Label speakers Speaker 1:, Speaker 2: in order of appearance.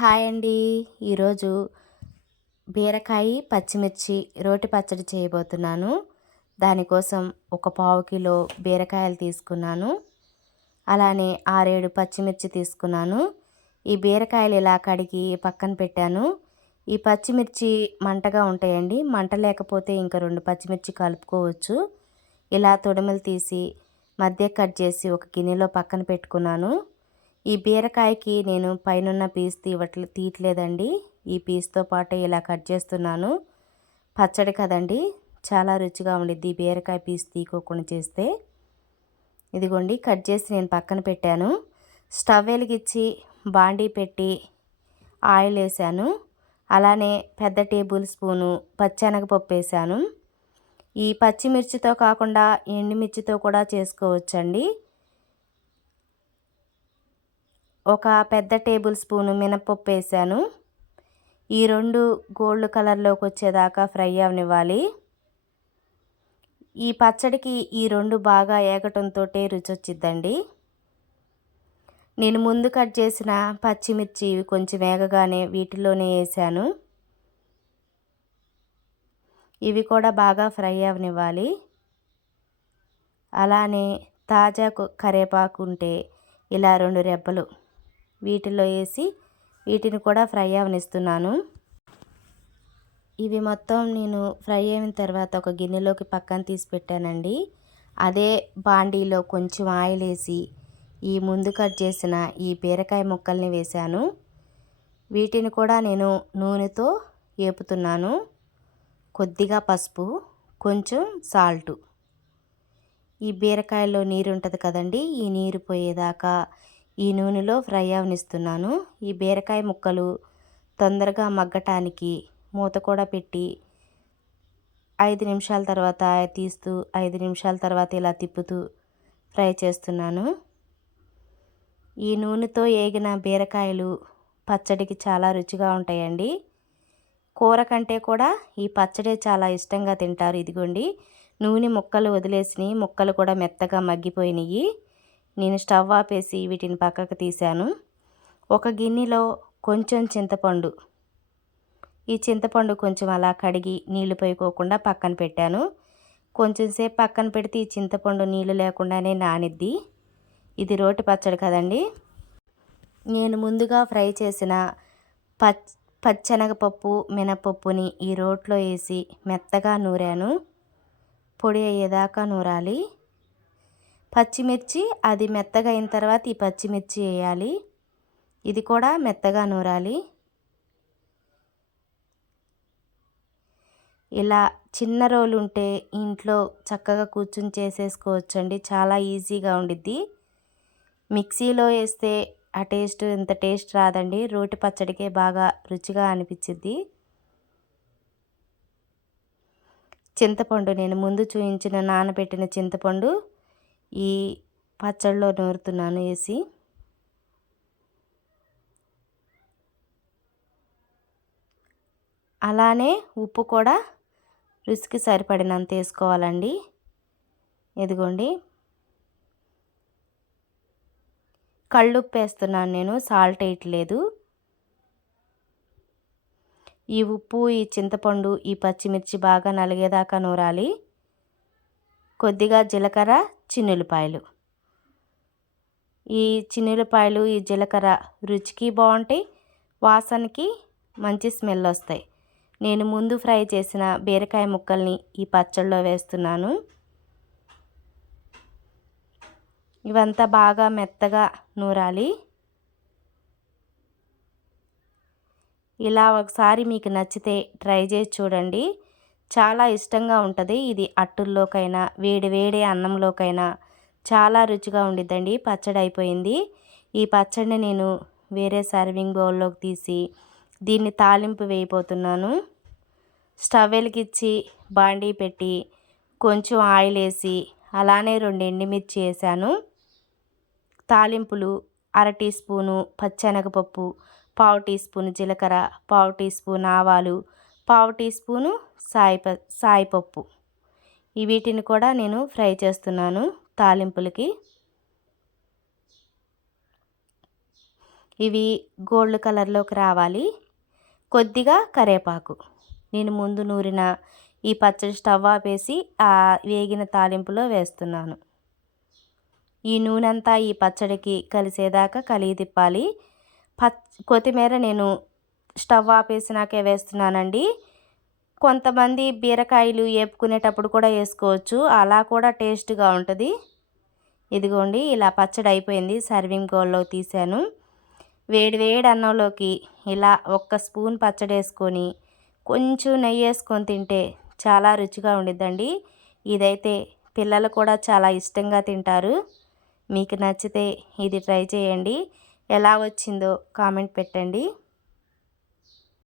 Speaker 1: Hi అండి. ఈరోజు బీరకాయ పచ్చిమిర్చి రోటి పచ్చడి చేయబోతున్నాను. దానికోసం ఒక పావు కిలో బీరకాయలు తీసుకున్నాను. అలానే ఆరేడు పచ్చిమిర్చి తీసుకున్నాను. ఈ బీరకాయలు ఇలా కడిగి పక్కన పెట్టాను. ఈ పచ్చిమిర్చి మంటగా ఉంటాయండి. మంట లేకపోతే ఇంకా రెండు పచ్చిమిర్చి కలుపుకోవచ్చు. ఇలా తొడిమలు తీసి మధ్య కట్ చేసి ఒక గిన్నెలో పక్కన పెట్టుకున్నాను. ఈ బీరకాయకి నేను పైన పీస్ తీవట్లే తీయట్లేదండి. ఈ పీస్తో పాటు ఇలా కట్ చేస్తున్నాను. పచ్చడి కదండి చాలా రుచిగా ఉండిద్ది బీరకాయ పీస్ తీకోకుండా చేస్తే. ఇదిగోండి కట్ చేసి నేను పక్కన పెట్టాను. స్టవ్ వెలిగించి బాండీ పెట్టి ఆయిల్ వేసాను. అలానే పెద్ద టేబుల్ స్పూను పచ్చెనగపప్పు వేసాను. ఈ పచ్చిమిర్చితో కాకుండా ఎండుమిర్చితో కూడా చేసుకోవచ్చండి. ఒక పెద్ద టేబుల్ స్పూను మినపప్పు వేసాను. ఈ రెండు గోల్డ్ కలర్లోకి వచ్చేదాకా ఫ్రై అవనివ్వాలి. ఈ పచ్చడికి ఈ రెండు బాగా ఏగటంతో రుచి వచ్చిద్దండి నేను ముందు కట్ చేసిన పచ్చిమిర్చి కొంచెం వేగగానే వీటిలోనే వేసాను. ఇవి కూడా బాగా ఫ్రై అవనివ్వాలి. అలానే తాజా కరేపాకు ఉంటే ఇలా రెండు రెబ్బలు వీటిలో వేసి వీటిని కూడా ఫ్రై అవనిస్తున్నాను. ఇవి మొత్తం నేను ఫ్రై అయిన తర్వాత ఒక గిన్నెలోకి పక్కన తీసి పెట్టానండి. అదే బాండీలో కొంచెం ఆయిల్ వేసి ఈ ముందు కట్ చేసిన ఈ బీరకాయ ముక్కల్ని వేశాను. వీటిని కూడా నేను నూనెతో వేపుతున్నాను కొద్దిగా పసుపు కొంచెం సాల్టు. ఈ బీరకాయలో నీరు ఉంటుంది కదండి ఈ నీరు పోయేదాకా ఈ నూనెలో ఫ్రై అవనిస్తున్నాను. ఈ బీరకాయ ముక్కలు తొందరగా మగ్గటానికి మూత కూడా పెట్టి ఐదు నిమిషాల తర్వాత తీస్తూ ఐదు నిమిషాల తర్వాత ఇలా తిప్పుతూ ఫ్రై చేస్తున్నాను. ఈ నూనెతో ఏగిన బీరకాయలు పచ్చడికి చాలా రుచిగా ఉంటాయండి. కూర కంటే కూడా ఈ పచ్చడే చాలా ఇష్టంగా తింటారు. ఇదిగోండి నూనె ముక్కలు వదిలేసి ముక్కలు కూడా మెత్తగా మగ్గిపోయినాయి. నేను స్టవ్ ఆపేసి వీటిని పక్కకు తీశాను. ఒక గిన్నెలో కొంచెం చింతపండు ఈ చింతపండు కొంచెం అలా కడిగి నీళ్ళు పోయిపోకుండా పక్కన పెట్టాను. కొంచెం సేపు పక్కన పెడితే ఈ చింతపండు నీళ్ళు లేకుండానే నానిద్ది. ఇది రోటి పచ్చడి కదండి. నేను ముందుగా ఫ్రై చేసిన పచ్ పచ్చెనగపప్పు మినపప్పుని ఈ రోట్లో వేసి మెత్తగా నూరాను. పొడి అయ్యేదాకా నూరాలి. పచ్చిమిర్చి అది మెత్తగా అయిన తర్వాత ఈ పచ్చిమిర్చి వేయాలి. ఇది కూడా మెత్తగా నూరాలి. ఇలా చిన్న రోలు ఉంటే ఇంట్లో చక్కగా కూర్చుని చేసేసుకోవచ్చండి. చాలా ఈజీగా ఉండిద్ది. మిక్సీలో వేస్తే ఆ టేస్ట్ ఇంత టేస్ట్ రాదండి. రోటి పచ్చడికే బాగా రుచిగా అనిపించిద్ది. చింతపండు నేను ముందు చూయించిన నానబెట్టిన చింతపండు ఈ పచ్చడిలో నూరుతున్నాను వేసి అలానే ఉప్పు కూడా రుచికి సరిపడినంత వేసుకోవాలండి. ఇదిగోండి. కళ్ళుప్పు వేస్తున్నాను నేను సాల్ట్ వేయట్లేదు ఈ ఉప్పు ఈ చింతపండు ఈ పచ్చిమిర్చి బాగా నలిగేదాకా నూరాలి. కొద్దిగా జీలకర్ర చిన్నులపాయలు. ఈ చిన్నులపాయలు ఈ జీలకర్ర రుచికి బాగుంటాయి వాసనకి మంచి స్మెల్ వస్తాయి. నేను ముందు ఫ్రై చేసిన బీరకాయ ముక్కల్ని ఈ పచ్చళ్ళలో వేస్తున్నాను. ఇవంతా బాగా మెత్తగా నూరాలి. ఇలా ఒకసారి మీకు నచ్చితే ట్రై చేసి చూడండి. చాలా ఇష్టంగా ఉంటుంది. ఇది అట్టుల్లోకైనా వేడి వేడి అన్నంలోకైనా చాలా రుచిగా ఉండిద్దండి. పచ్చడి అయిపోయింది. ఈ పచ్చడిని నేను వేరే సర్వింగ్ బౌల్లోకి తీసి దీన్ని తాలింపు వేయబోతున్నాను. స్టవ్ వెలిగించి బాండీ పెట్టి కొంచెం ఆయిల్ వేసి అలానే రెండు ఎండుమిర్చి వేసాను. తాలింపులు అర టీ స్పూను పచ్చెనగపప్పు పావు టీ స్పూన్ జీలకర్ర పావు టీ స్పూన్ ఆవాలు పావు టీ స్పూను సాయిప సాయిపప్పు ఈ వీటిని కూడా నేను ఫ్రై చేస్తున్నాను తాలింపులకి. ఇవి గోల్డ్ కలర్లోకి రావాలి. కొద్దిగా కరివేపాకు నేను ముందు నూరిన ఈ పచ్చడి స్టవ్ ఆపేసి ఆ వేగిన తాలింపులో వేస్తున్నాను. ఈ నూనె అంతా ఈ పచ్చడికి కలిసేదాకా కలిగి తిప్పాలి. పచ్ కొత్తిమీర నేను స్టవ్ ఆపేసినాకే వేస్తున్నానండి. కొంతమంది బీరకాయలు వేపుకునేటప్పుడు కూడా వేసుకోవచ్చు. అలా కూడా టేస్ట్గా ఉంటుంది. ఇదిగోండి ఇలా పచ్చడి అయిపోయింది. సర్వింగ్ గోల్లో తీసాను. వేడి వేడి అన్నంలోకి ఇలా ఒక్క స్పూన్ పచ్చడి వేసుకొని కొంచెం నెయ్యి వేసుకొని తింటే చాలా రుచిగా ఉండిద్దండి. ఇదైతే పిల్లలు కూడా చాలా ఇష్టంగా తింటారు. మీకు నచ్చితే ఇది ట్రై చేయండి. ఎలా వచ్చిందో కామెంట్ పెట్టండి.